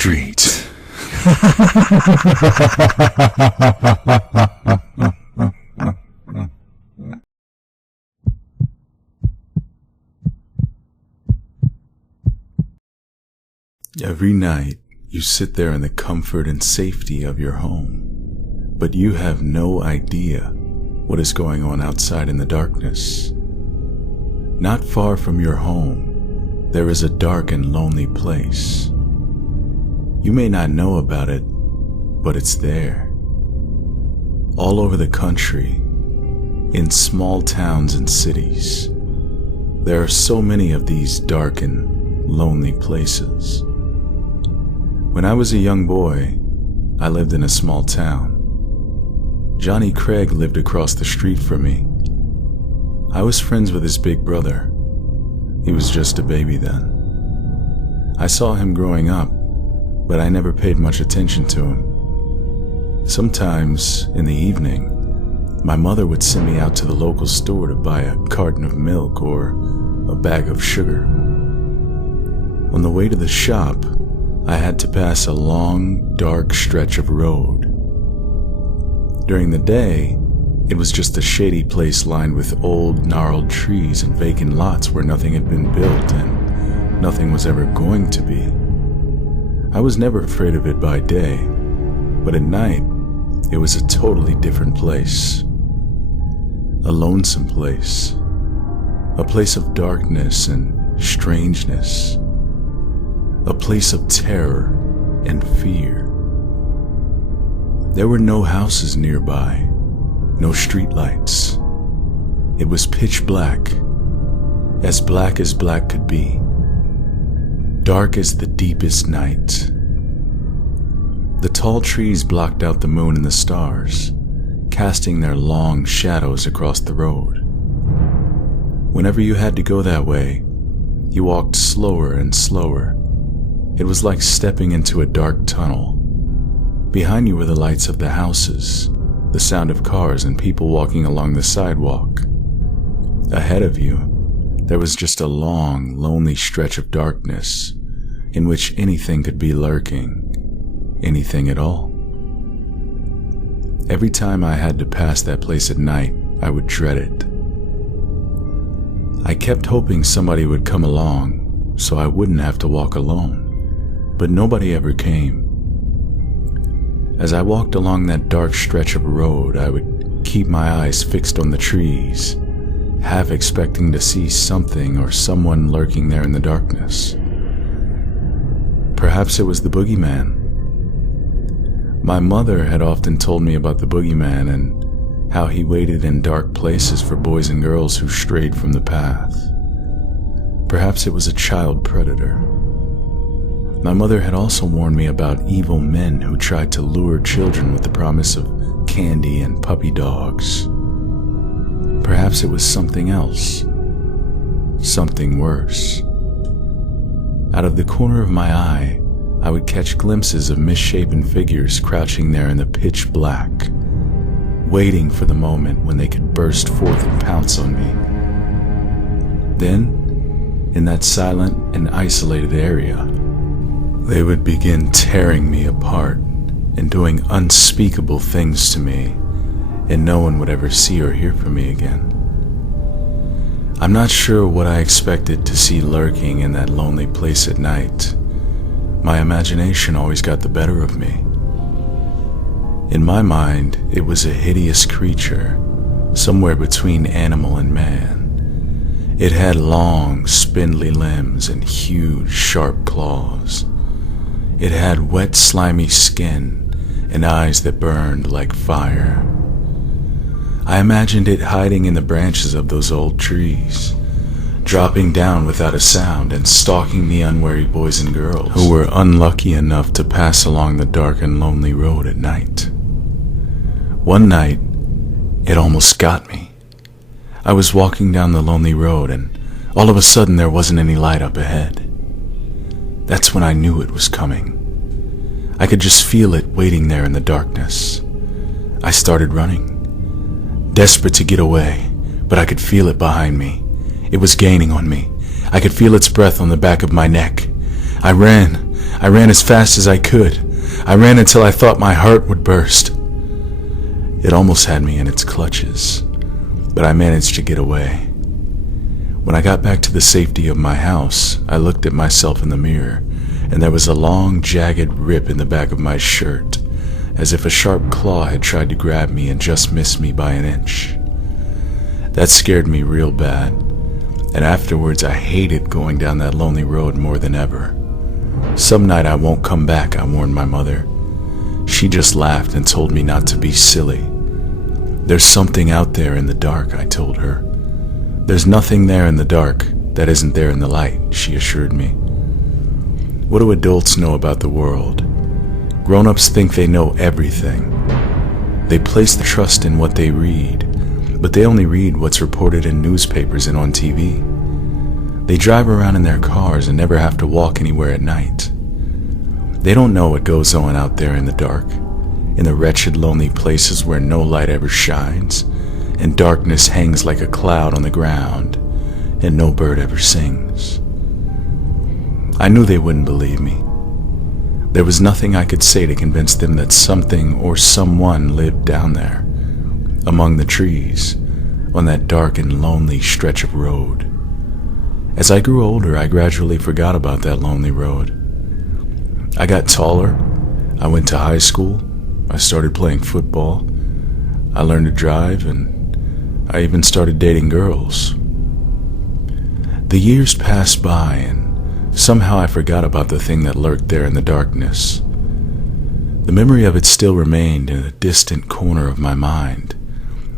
Street. Every night, you sit there in the comfort and safety of your home, but you have no idea what is going on outside in the darkness. Not far from your home, there is a dark and lonely place. You may not know about it, but it's there. All over the country, in small towns and cities, there are so many of these dark and lonely places. When I was a young boy, I lived in a small town. Johnny Craig lived across the street from me. I was friends with his big brother. He was just a baby then. I saw him growing up, but I never paid much attention to him. Sometimes, in the evening, my mother would send me out to the local store to buy a carton of milk or a bag of sugar. On the way to the shop, I had to pass a long, dark stretch of road. During the day, it was just a shady place lined with old, gnarled trees and vacant lots where nothing had been built and nothing was ever going to be. I was never afraid of it by day, but at night, it was a totally different place. A lonesome place. A place of darkness and strangeness. A place of terror and fear. There were no houses nearby, no streetlights. It was pitch black as black could be, dark as the deepest night. The tall trees blocked out the moon and the stars, casting their long shadows across the road. Whenever you had to go that way, you walked slower and slower. It was like stepping into a dark tunnel. Behind you were the lights of the houses, the sound of cars and people walking along the sidewalk. Ahead of you, there was just a long, lonely stretch of darkness in which anything could be lurking, anything at all. Every time I had to pass that place at night, I would dread it. I kept hoping somebody would come along so I wouldn't have to walk alone. But nobody ever came. As I walked along that dark stretch of road, I would keep my eyes fixed on the trees, half expecting to see something or someone lurking there in the darkness. Perhaps it was the boogeyman. My mother had often told me about the boogeyman and how he waited in dark places for boys and girls who strayed from the path. Perhaps it was a child predator. My mother had also warned me about evil men who tried to lure children with the promise of candy and puppy dogs. Perhaps it was something else, something worse. Out of the corner of my eye, I would catch glimpses of misshapen figures crouching there in the pitch black, waiting for the moment when they could burst forth and pounce on me. Then, in that silent and isolated area, they would begin tearing me apart and doing unspeakable things to me, and no one would ever see or hear from me again. I'm not sure what I expected to see lurking in that lonely place at night. My imagination always got the better of me. In my mind, it was a hideous creature, somewhere between animal and man. It had long, spindly limbs and huge, sharp claws. It had wet, slimy skin and eyes that burned like fire. I imagined it hiding in the branches of those old trees, dropping down without a sound and stalking the unwary boys and girls who were unlucky enough to pass along the dark and lonely road at night. One night, it almost got me. I was walking down the lonely road and all of a sudden there wasn't any light up ahead. That's when I knew it was coming. I could just feel it waiting there in the darkness. I started running, desperate to get away, but I could feel it behind me. It was gaining on me. I could feel its breath on the back of my neck. I ran I ran as fast as I could. I ran until I thought my heart would burst. It almost had me in its clutches, but I managed to get away. When I got back to the safety of my house, I looked at myself in the mirror, and there was a long, jagged rip in the back of my shirt, as if a sharp claw had tried to grab me and just missed me by an inch. That scared me real bad, and afterwards I hated going down that lonely road more than ever. Some night I won't come back, I warned my mother. She just laughed and told me not to be silly. There's something out there in the dark, I told her. There's nothing there in the dark that isn't there in the light, she assured me. What do adults know about the world? Grown-ups think they know everything. They place the trust in what they read, but they only read what's reported in newspapers and on TV. They drive around in their cars and never have to walk anywhere at night. They don't know what goes on out there in the dark, in the wretched, lonely places where no light ever shines, and darkness hangs like a cloud on the ground, and no bird ever sings. I knew they wouldn't believe me. There was nothing I could say to convince them that something or someone lived down there, among the trees, on that dark and lonely stretch of road. As I grew older, I gradually forgot about that lonely road. I got taller, I went to high school, I started playing football, I learned to drive, and I even started dating girls. The years passed by, and somehow I forgot about the thing that lurked there in the darkness. The memory of it still remained in a distant corner of my mind,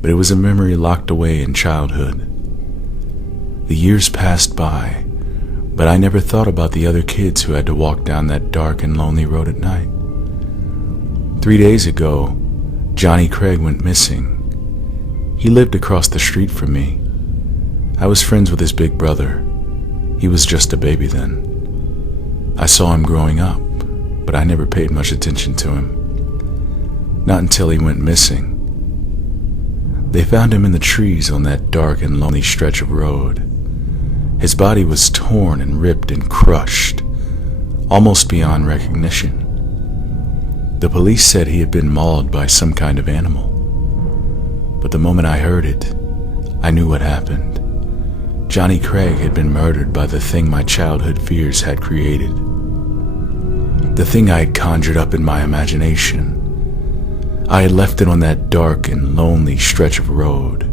but it was a memory locked away in childhood. The years passed by, but I never thought about the other kids who had to walk down that dark and lonely road at night. 3 days ago, Johnny Craig went missing. He lived across the street from me. I was friends with his big brother. He was just a baby then. I saw him growing up, but I never paid much attention to him. Not until he went missing. They found him in the trees on that dark and lonely stretch of road. His body was torn and ripped and crushed, almost beyond recognition. The police said he had been mauled by some kind of animal. But the moment I heard it, I knew what happened. Johnny Craig had been murdered by the thing my childhood fears had created. The thing I had conjured up in my imagination. I had left it on that dark and lonely stretch of road.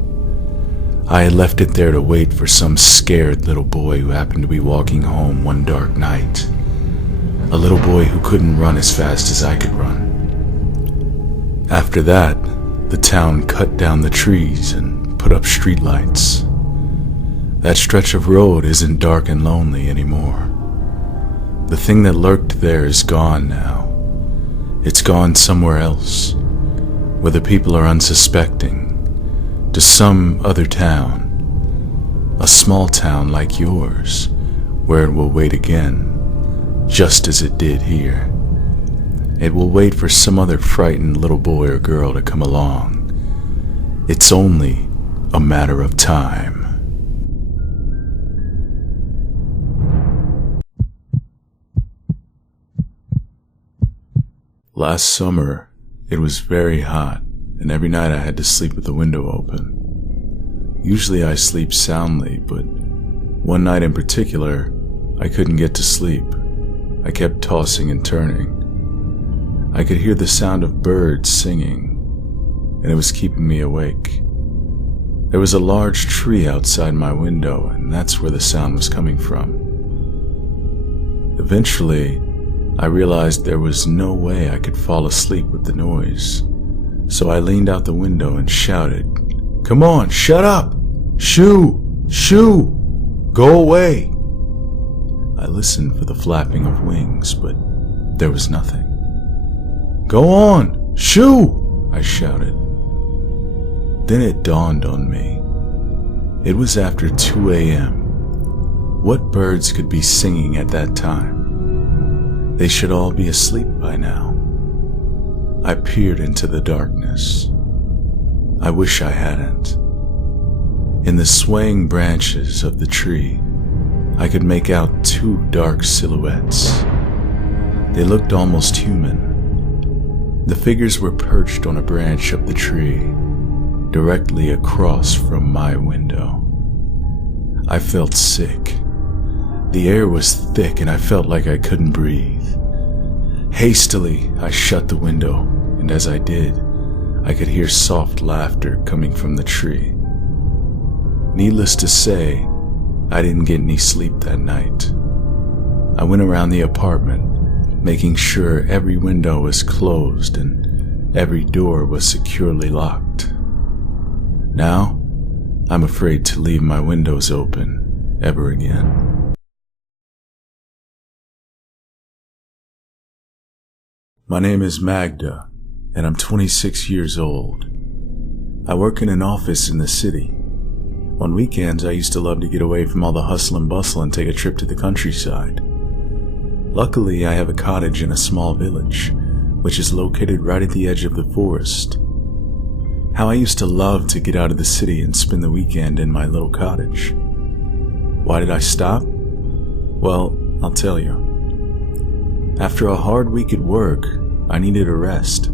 I had left it there to wait for some scared little boy who happened to be walking home one dark night. A little boy who couldn't run as fast as I could run. After that, the town cut down the trees and put up streetlights. That stretch of road isn't dark and lonely anymore. The thing that lurked there is gone now. It's gone somewhere else, where the people are unsuspecting, to some other town, a small town like yours, where it will wait again, just as it did here. It will wait for some other frightened little boy or girl to come along. It's only a matter of time. Last summer, it was very hot, and every night I had to sleep with the window open. Usually I sleep soundly, but one night in particular, I couldn't get to sleep. I kept tossing and turning. I could hear the sound of birds singing, and it was keeping me awake. There was a large tree outside my window, and that's where the sound was coming from. Eventually, I realized there was no way I could fall asleep with the noise, so I leaned out the window and shouted, "Come on, shut up! Shoo! Shoo! Go away!" I listened for the flapping of wings, but there was nothing. "Go on! Shoo!" I shouted. Then it dawned on me. It was after 2 a.m. What birds could be singing at that time? They should all be asleep by now. I peered into the darkness. I wish I hadn't. In the swaying branches of the tree, I could make out 2 dark silhouettes. They looked almost human. The figures were perched on a branch of the tree, directly across from my window. I felt sick. The air was thick and I felt like I couldn't breathe. Hastily, I shut the window, and as I did, I could hear soft laughter coming from the tree. Needless to say, I didn't get any sleep that night. I went around the apartment, making sure every window was closed and every door was securely locked. Now, I'm afraid to leave my windows open ever again. My name is Magda, and I'm 26 years old. I work in an office in the city. On weekends, I used to love to get away from all the hustle and bustle and take a trip to the countryside. Luckily, I have a cottage in a small village, which is located right at the edge of the forest. How I used to love to get out of the city and spend the weekend in my little cottage. Why did I stop? Well, I'll tell you. After a hard week at work, I needed a rest,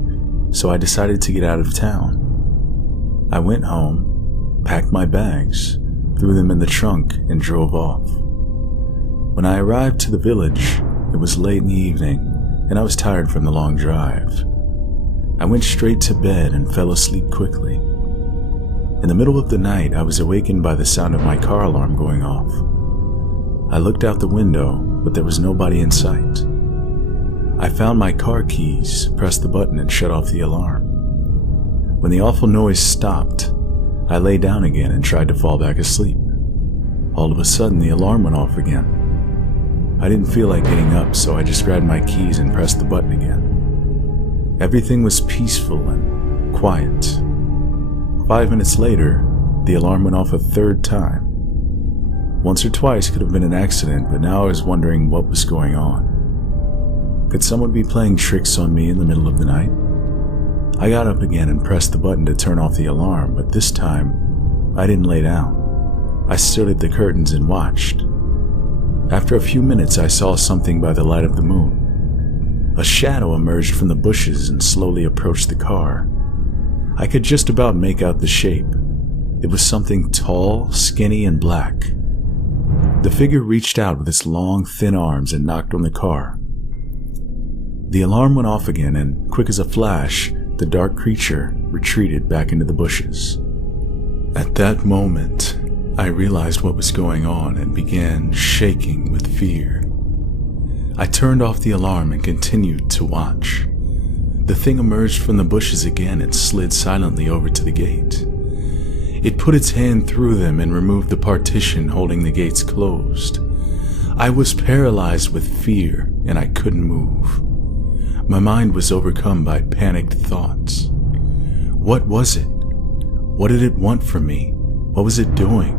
so I decided to get out of town. I went home, packed my bags, threw them in the trunk, and drove off. When I arrived to the village, it was late in the evening, and I was tired from the long drive. I went straight to bed and fell asleep quickly. In the middle of the night, I was awakened by the sound of my car alarm going off. I looked out the window, but there was nobody in sight. I found my car keys, pressed the button, and shut off the alarm. When the awful noise stopped, I lay down again and tried to fall back asleep. All of a sudden, the alarm went off again. I didn't feel like getting up, so I just grabbed my keys and pressed the button again. Everything was peaceful and quiet. 5 minutes later, the alarm went off a third time. Once or twice could have been an accident, but now I was wondering what was going on. Could someone be playing tricks on me in the middle of the night? I got up again and pressed the button to turn off the alarm, but this time, I didn't lay down. I stood at the curtains and watched. After a few minutes, I saw something by the light of the moon. A shadow emerged from the bushes and slowly approached the car. I could just about make out the shape. It was something tall, skinny, and black. The figure reached out with its long, thin arms and knocked on the car. The alarm went off again, and quick as a flash, the dark creature retreated back into the bushes. At that moment, I realized what was going on and began shaking with fear. I turned off the alarm and continued to watch. The thing emerged from the bushes again and slid silently over to the gate. It put its hand through them and removed the partition holding the gates closed. I was paralyzed with fear and I couldn't move. My mind was overcome by panicked thoughts. What was it? What did it want from me? What was it doing?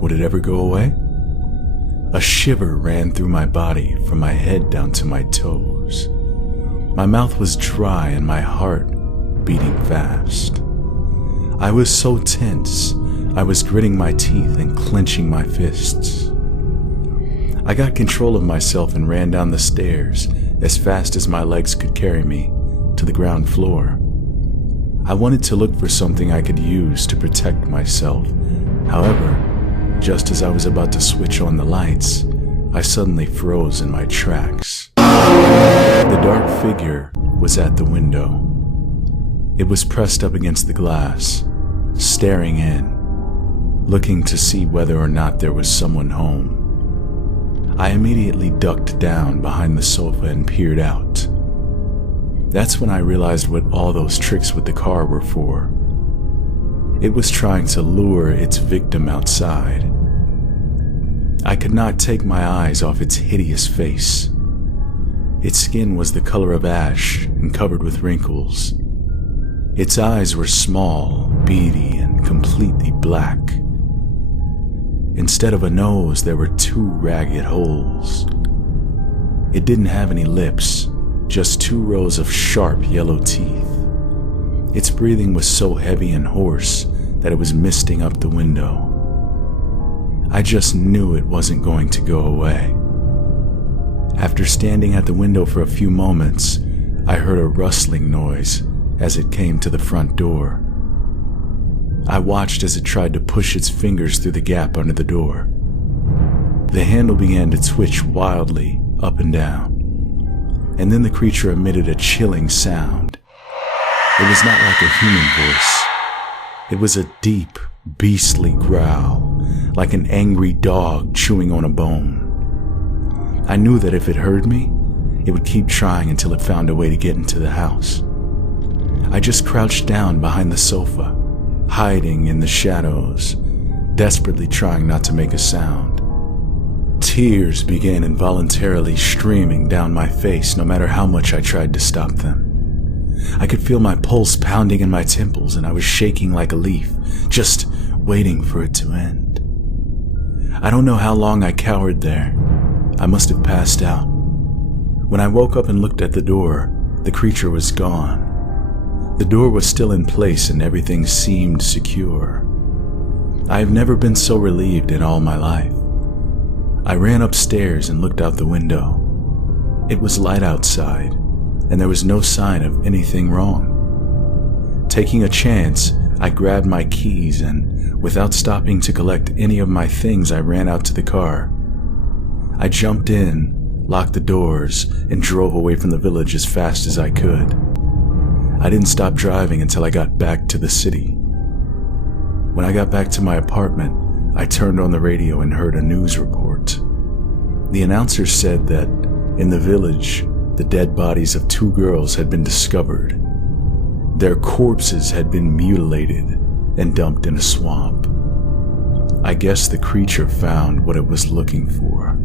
Would it ever go away? A shiver ran through my body from my head down to my toes. My mouth was dry and my heart beating fast. I was so tense, I was gritting my teeth and clenching my fists. I got control of myself and ran down the stairs as fast as my legs could carry me to the ground floor. I wanted to look for something I could use to protect myself. However, just as I was about to switch on the lights, I suddenly froze in my tracks. The dark figure was at the window. It was pressed up against the glass, staring in, looking to see whether or not there was someone home. I immediately ducked down behind the sofa and peered out. That's when I realized what all those tricks with the car were for. It was trying to lure its victim outside. I could not take my eyes off its hideous face. Its skin was the color of ash and covered with wrinkles. Its eyes were small, beady, and completely black. Instead of a nose, there were 2 ragged holes. It didn't have any lips, just 2 rows of sharp yellow teeth. Its breathing was so heavy and hoarse that it was misting up the window. I just knew it wasn't going to go away. After standing at the window for a few moments, I heard a rustling noise as it came to the front door. I watched as it tried to push its fingers through the gap under the door. The handle began to twitch wildly up and down, and then the creature emitted a chilling sound. It was not like a human voice. It was a deep, beastly growl, like an angry dog chewing on a bone. I knew that if it heard me, it would keep trying until it found a way to get into the house. I just crouched down behind the sofa, hiding in the shadows, desperately trying not to make a sound. Tears began involuntarily streaming down my face no matter how much I tried to stop them. I could feel my pulse pounding in my temples, and I was shaking like a leaf, just waiting for it to end. I don't know how long I cowered there. I must have passed out. When I woke up and looked at the door, the creature was gone. The door was still in place and everything seemed secure. I have never been so relieved in all my life. I ran upstairs and looked out the window. It was light outside, and there was no sign of anything wrong. Taking a chance, I grabbed my keys and, without stopping to collect any of my things, I ran out to the car. I jumped in, locked the doors, and drove away from the village as fast as I could. I didn't stop driving until I got back to the city. When I got back to my apartment, I turned on the radio and heard a news report. The announcer said that, in the village, the dead bodies of 2 girls had been discovered. Their corpses had been mutilated and dumped in a swamp. I guess the creature found what it was looking for.